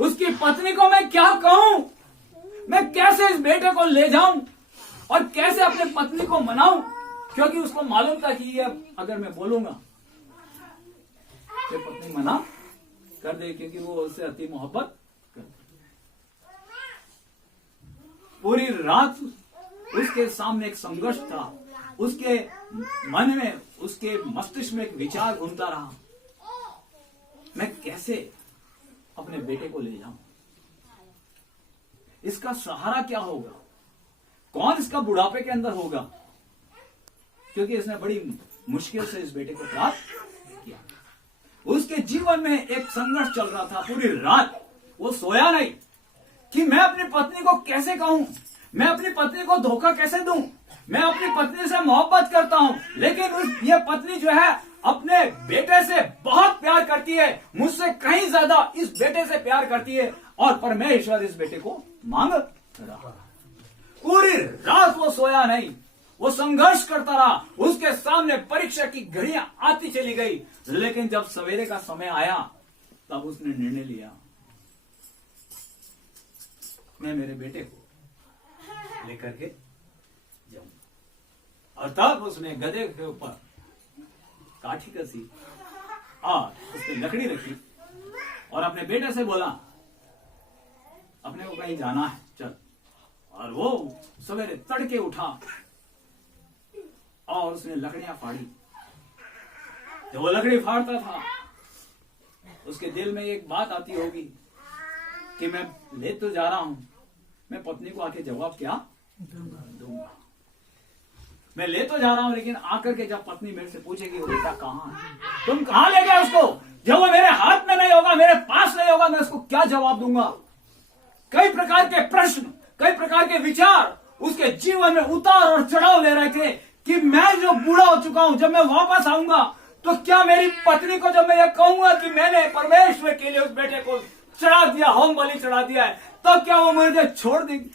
उसकी पत्नी को मैं क्या कहूं, मैं कैसे इस बेटे को ले जाऊं और कैसे अपने पत्नी को मनाऊं, क्योंकि उसको मालूम था कि ये अगर मैं बोलूंगा तो पत्नी मना कर दे, क्योंकि वो उससे अति मोहब्बत करती। पूरी रात उसके सामने एक संघर्ष था, उसके मन में, उसके मस्तिष्क में एक विचार घूमता रहा, मैं कैसे अपने बेटे को ले जाऊं, इसका सहारा क्या होगा, कौन इसका बुढ़ापे के अंदर होगा, क्योंकि इसने बड़ी मुश्किल से इस बेटे को प्राप्त किया। उसके जीवन में एक संघर्ष चल रहा था। पूरी रात वो सोया नहीं कि मैं अपनी पत्नी को कैसे कहूं, मैं अपनी पत्नी को धोखा कैसे दूं, मैं अपनी पत्नी से मोहब्बत करता हूं, लेकिन ये पत्नी जो है अपने बेटे से बहुत प्यार करती है, मुझसे कहीं ज्यादा इस बेटे से प्यार करती है, और परमेश्वर इस बेटे को मांग रहा। पूरी रात वो सोया नहीं, वो संघर्ष करता रहा। उसके सामने परीक्षा की घड़ियां आती चली गई, लेकिन जब सवेरे का समय आया तब उसने निर्णय लिया, मैं मेरे बेटे को लेकर के जाऊं। और तब उसने गधे के ऊपर काठी कसी और उसने लकड़ी रखी और अपने बेटे से बोला, अपने को कहीं जाना है, चल। और वो सवेरे तड़के उठा और उसने लकड़ियां फाड़ी। जब वो लकड़ी फाड़ता था, उसके दिल में एक बात आती होगी कि मैं ले तो जा रहा हूं, मैं पत्नी को आके जवाब क्या दूंगा। मैं ले तो जा रहा हूं, लेकिन आकर के जब पत्नी मेरे से पूछेगी वो बेटा कहां है, तुम कहां ले गए उसको, जब वो मेरे हाथ में नहीं होगा, मेरे पास नहीं होगा, मैं उसको क्या जवाब दूंगा। कई प्रकार के प्रश्न, कई प्रकार के विचार उसके जीवन में उतार और चढ़ाव ले रहे थे कि मैं जो बूढ़ा हो चुका हूं, जब मैं वापस आऊंगा तो क्या मेरी पत्नी को जब मैं ये कहूंगा कि मैंने परमेश्वर के लिए उस बेटे को चढ़ा दिया, होम बलि चढ़ा दिया है, तो क्या वो मुझे छोड़ देगी,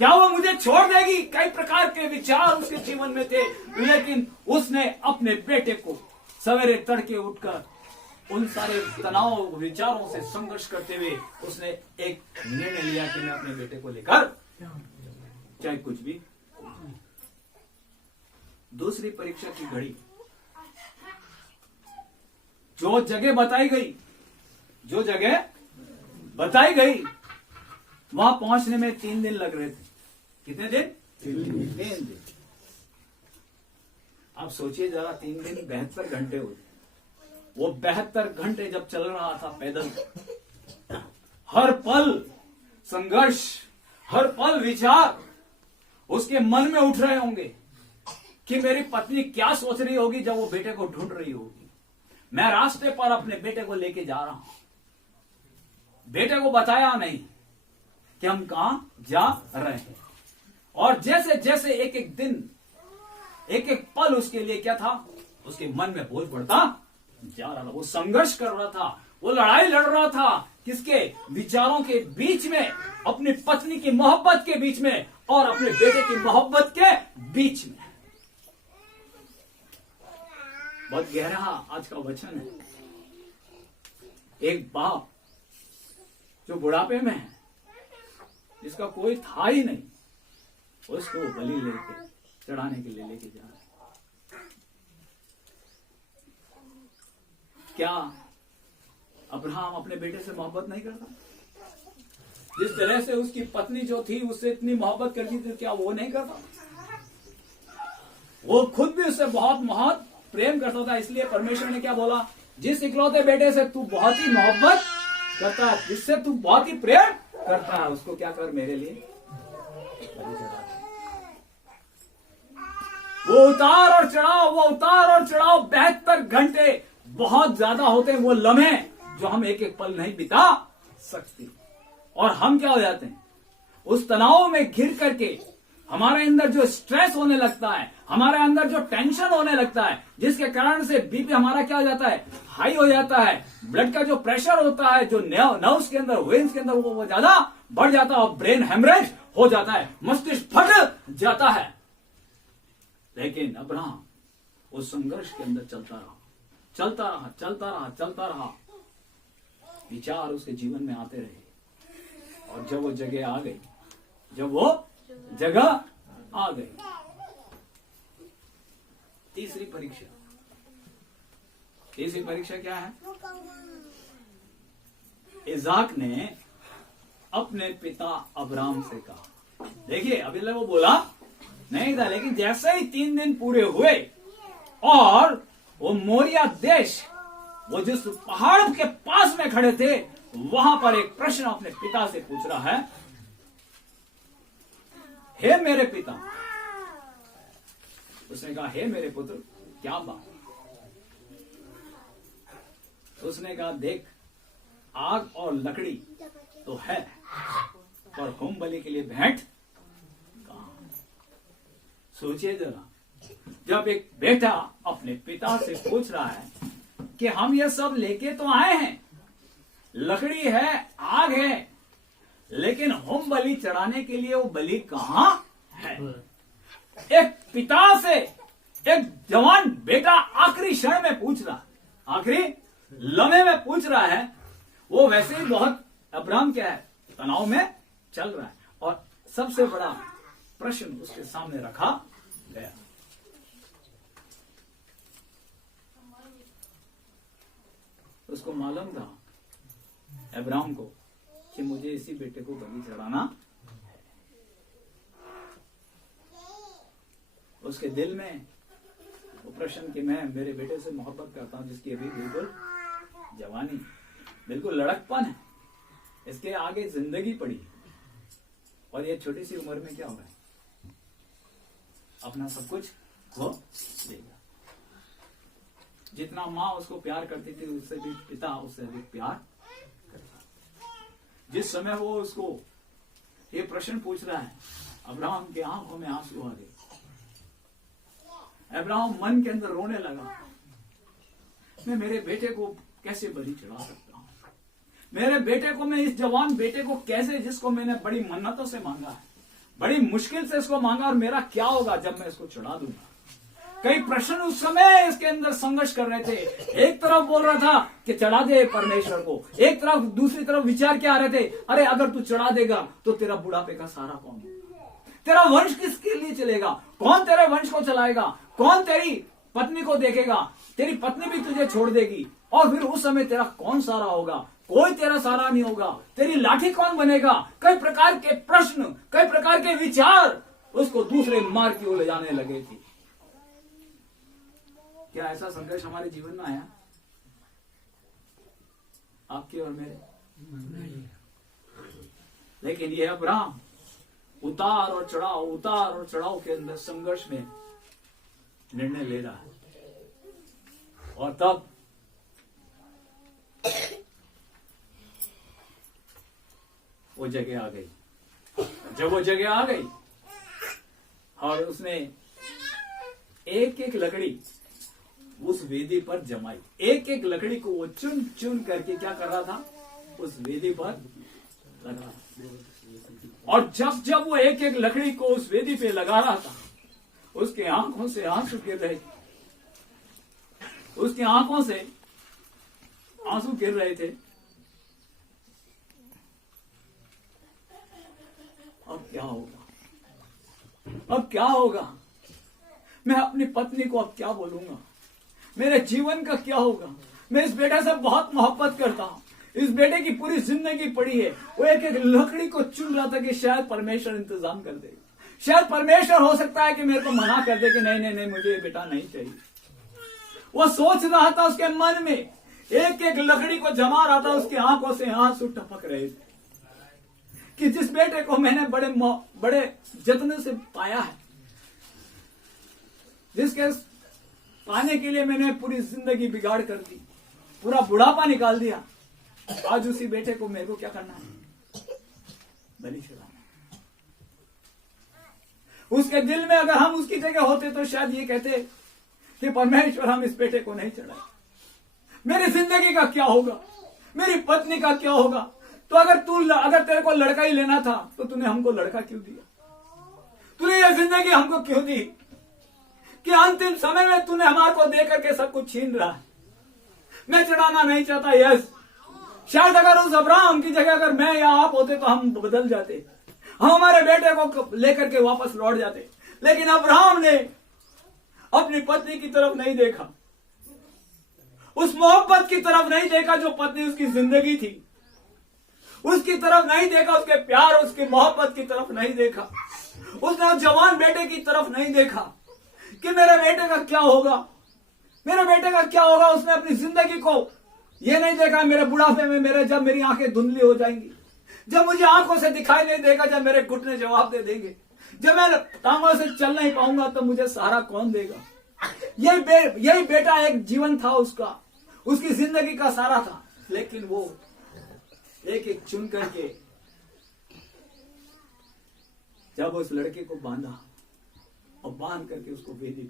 क्या वो मुझे छोड़ देगी। कई प्रकार के विचार उसके जीवन में थे, लेकिन उसने अपने बेटे को सवेरे तड़के उठकर उन सारे तनाव विचारों से संघर्ष करते हुए उसने एक निर्णय लिया कि मैं अपने बेटे को लेकर चाहे कुछ भी। दूसरी परीक्षा की घड़ी, जो जगह बताई गई, जो जगह बताई गई, वहां पहुंचने में 3 दिन लग रहे थे। कितने दिन? 3 दिन। आप सोचिए जरा, 3 दिन 72 घंटे हुए। वो 72 घंटे जब चल रहा था पैदल, हर पल संघर्ष, हर पल विचार उसके मन में उठ रहे होंगे कि मेरी पत्नी क्या सोच रही होगी जब वो बेटे को ढूंढ रही होगी। मैं रास्ते पर अपने बेटे को लेके जा रहा हूं, बेटे को बताया नहीं कि हम कहां जा रहे हैं। और जैसे जैसे एक एक दिन, एक एक पल उसके लिए क्या था, उसके मन में बोझ बढ़ता जा रहा था। वो संघर्ष कर रहा था, वो लड़ाई लड़ रहा था, किसके विचारों के बीच में, अपनी पत्नी की मोहब्बत के बीच में और अपने बेटे की मोहब्बत के बीच में। बहुत गहरा आज का वचन है। एक बाप जो बुढ़ापे में है, जिसका कोई था ही नहीं, उसको बलि लेके चढ़ाने के लिए लेके जा रहा है। क्या अब्राहम अपने बेटे से मोहब्बत नहीं करता? जिस तरह से उसकी पत्नी जो थी उससे इतनी मोहब्बत करती थी, क्या वो नहीं करता? वो खुद भी उससे बहुत बहुत प्रेम करता था। इसलिए परमेश्वर ने क्या बोला, जिस इकलौते बेटे से तू बहुत ही मोहब्बत करता है, जिससे तू बहुत ही प्रेम करता है, उसको क्या कर मेरे लिए बलि चढ़ा। वो उतार और चढ़ाव, वो उतार और चढ़ाव 72 घंटे बहुत ज्यादा होते हैं। वो लम्हे जो हम एक एक पल नहीं बिता सकते, और हम क्या हो जाते हैं, उस तनाव में घिर करके हमारे अंदर जो स्ट्रेस होने लगता है, हमारे अंदर जो टेंशन होने लगता है, जिसके कारण से बीपी हमारा क्या हो जाता है, हाई हो जाता है, ब्लड का जो प्रेशर होता है, जो नर्व्स के अंदर, वेन्स के अंदर, वो ज्यादा बढ़ जाता है और ब्रेन हेमरेज हो जाता है, मस्तिष्क फट जाता है। लेकिन अब्राहम उस संघर्ष के अंदर चलता रहा, चलता रहा, चलता रहा, चलता रहा, विचार उसके जीवन में आते रहे। और जब वो जगह आ गई, जब वो जगह आ गई, तीसरी परीक्षा क्या है? इज़ाक ने अपने पिता अब्राम से कहा, देखिए अभी तक वो बोला नहीं था, लेकिन जैसे ही 3 दिन पूरे हुए और वो मोरिया देश, वो जिस पहाड़ के पास में खड़े थे, वहां पर एक प्रश्न अपने पिता से पूछ रहा है, हे मेरे पिता। उसने कहा, हे मेरे पुत्र, क्या बात? उसने कहा, देख, आग और लकड़ी तो है, पर होम बलि के लिए भेंट कहां? सोचिए जरा, जब एक बेटा अपने पिता से पूछ रहा है कि हम ये सब लेके तो आए हैं, लकड़ी है, आग है, लेकिन होम बलि चढ़ाने के लिए वो बलि कहां है? एक पिता से एक जवान बेटा आखिरी क्षण में पूछ रहा, आखिरी लम्हे में पूछ रहा है। वो वैसे ही बहुत अब्राम क्या है, तनाव में चल रहा है, और सबसे बड़ा प्रश्न उसके सामने रखा गया। उसको मालूम था, अब्राम को, कि मुझे इसी बेटे को बलि चढ़ाना है। उसके दिल में वो प्रश्न कि मैं मेरे बेटे से मोहब्बत करता हूं, जिसकी अभी बिल्कुल जवानी, बिल्कुल लड़कपन है, इसके आगे जिंदगी पड़ी, और ये छोटी सी उम्र में क्या हो रहा है, अपना सब कुछ खो देगा। जितना माँ उसको प्यार करती थी, उससे भी पिता उससे अधिक प्यार करता। जिस समय वो उसको ये प्रश्न पूछ रहा है, अब्राहम के आंखों में आंसू आ गए। अब्राहम मन के अंदर रोने लगा, मैं मेरे बेटे को कैसे बलि चढ़ा सकता हूं? मेरे बेटे को, मैं इस जवान बेटे को कैसे, जिसको मैंने बड़ी मन्नतों से मांगा है, बड़ी मुश्किल से इसको मांगा, और मेरा क्या होगा जब मैं इसको चढ़ा दूंगा? कई प्रश्न उस समय इसके अंदर संघर्ष कर रहे थे। एक तरफ बोल रहा था कि चढ़ा दे परमेश्वर को, एक तरफ, दूसरी तरफ विचार क्या आ रहे थे, अरे अगर तू चढ़ा देगा तो तेरा बुढ़ापे का सहारा कौन? तेरा वंश किसके लिए चलेगा? कौन तेरे वंश को चलाएगा? कौन तेरी पत्नी को देखेगा? तेरी पत्नी भी तुझे छोड़ देगी, और फिर उस समय तेरा कौन सहारा होगा? कोई तेरा सहारा नहीं होगा। तेरी लाठी कौन बनेगा? कई प्रकार के प्रश्न, कई प्रकार के विचार उसको दूसरे मार्ग की ओर ले जाने लगे थे। क्या ऐसा संघर्ष हमारे जीवन में आया, आपके और मेरे? लेकिन ये अब्राहम उतार और चढ़ाव के अंदर संघर्ष में निर्णय ले रहा है, और तब वो जगह आ गई। जब वो जगह आ गई और उसने एक एक लकड़ी उस वेदी पर जमाई, एक एक लकड़ी को वो चुन चुन करके क्या कर रहा था, उस वेदी पर लगा। और जब जब वो एक एक लकड़ी को उस वेदी पे लगा रहा था, उसके आंखों से आंसू गिर रहे थे, उसकी आंखों से आंसू गिर रहे थे। अब क्या होगा? अब क्या होगा? मैं अपनी पत्नी को अब क्या बोलूंगा? मेरे जीवन का क्या होगा? मैं इस बेटे से बहुत मोहब्बत करता हूं, इस बेटे की पूरी जिंदगी पड़ी है। वो एक एक लकड़ी को चुन रहा था कि शायद परमेश्वर इंतजाम कर देगा, शायद परमेश्वर हो सकता है कि मेरे को मना कर दे कि नहीं नहीं नहीं, मुझे ये बेटा नहीं चाहिए। वो सोच रहा था, उसके मन में एक एक लकड़ी को जमा रहा था, उसकी आंखों से आंसू टपक रहे थे कि जिस बेटे को मैंने बड़े जत्न से पाया है, जिसके पाने के लिए मैंने पूरी जिंदगी बिगाड़ कर दी, पूरा बुढ़ापा निकाल दिया, आज उसी बेटे को मेरे को क्या करना है? बलि चढ़ाना। उसके दिल में अगर हम उसकी जगह होते तो शायद ये कहते कि परमेश्वर हम इस बेटे को नहीं चढ़ाए, मेरी जिंदगी का क्या होगा, मेरी पत्नी का क्या होगा? तो अगर तेरे को लड़का ही लेना था तो तूने हमको लड़का क्यों दिया? तूने ये जिंदगी हमको क्यों दी कि अंतिम समय में तूने हमारे को दे करके सब कुछ छीन रहा है? मैं चढ़ाना नहीं चाहता, यस, शायद अगर उस अब्राहम की जगह अगर मैं या आप होते तो हम बदल जाते, हम हमारे बेटे को लेकर के वापस लौट जाते। लेकिन अब्राहम ने अपनी पत्नी की तरफ नहीं देखा, उस मोहब्बत की तरफ नहीं देखा जो पत्नी उसकी जिंदगी थी, उसकी तरफ नहीं देखा, उसके प्यार उसकी मोहब्बत की तरफ नहीं देखा, उसने उस जवान बेटे की तरफ नहीं देखा कि मेरे बेटे का क्या होगा, मेरे बेटे का क्या होगा। उसने अपनी जिंदगी को ये नहीं देखा मेरे बुढ़ापे में जब मेरी आंखें धुंधली हो जाएंगी, जब मुझे आंखों से दिखाई नहीं देगा, जब मेरे घुटने जवाब दे देंगे, जब मैं टांगों से चल नहीं पाऊंगा तो मुझे सहारा कौन देगा। यही बेटा एक जीवन था उसका, उसकी जिंदगी का सहारा था। लेकिन वो एक एक चुन करके जब उस लड़के को बांधा और बांध करके उसको वेदी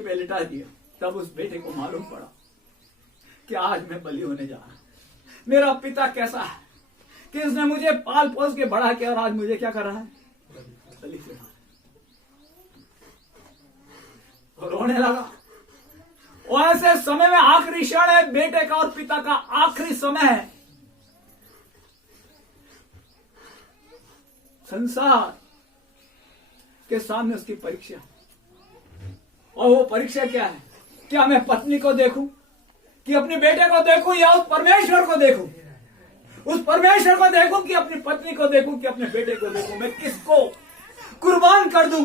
पे लिटा दिया, तब उस बेटे को मालूम पड़ा कि आज मैं बलि होने जा रहा हूं। मेरा पिता कैसा है कि उसने मुझे पाल पोस के बड़ा किया और आज मुझे क्या कर रहा है, बलि चढ़ा। और रोने लगा। और ऐसे समय में आखिरी क्षण है, बेटे का और पिता का आखिरी समय है। संसार के सामने उसकी परीक्षा, और वो परीक्षा क्या है? क्या मैं पत्नी को देखूं, कि अपने बेटे को देखूं, या उस परमेश्वर को देखूं? उस परमेश्वर को देखूं कि अपनी पत्नी को देखूं कि अपने बेटे को देखूं? मैं किसको कुर्बान कर दूं?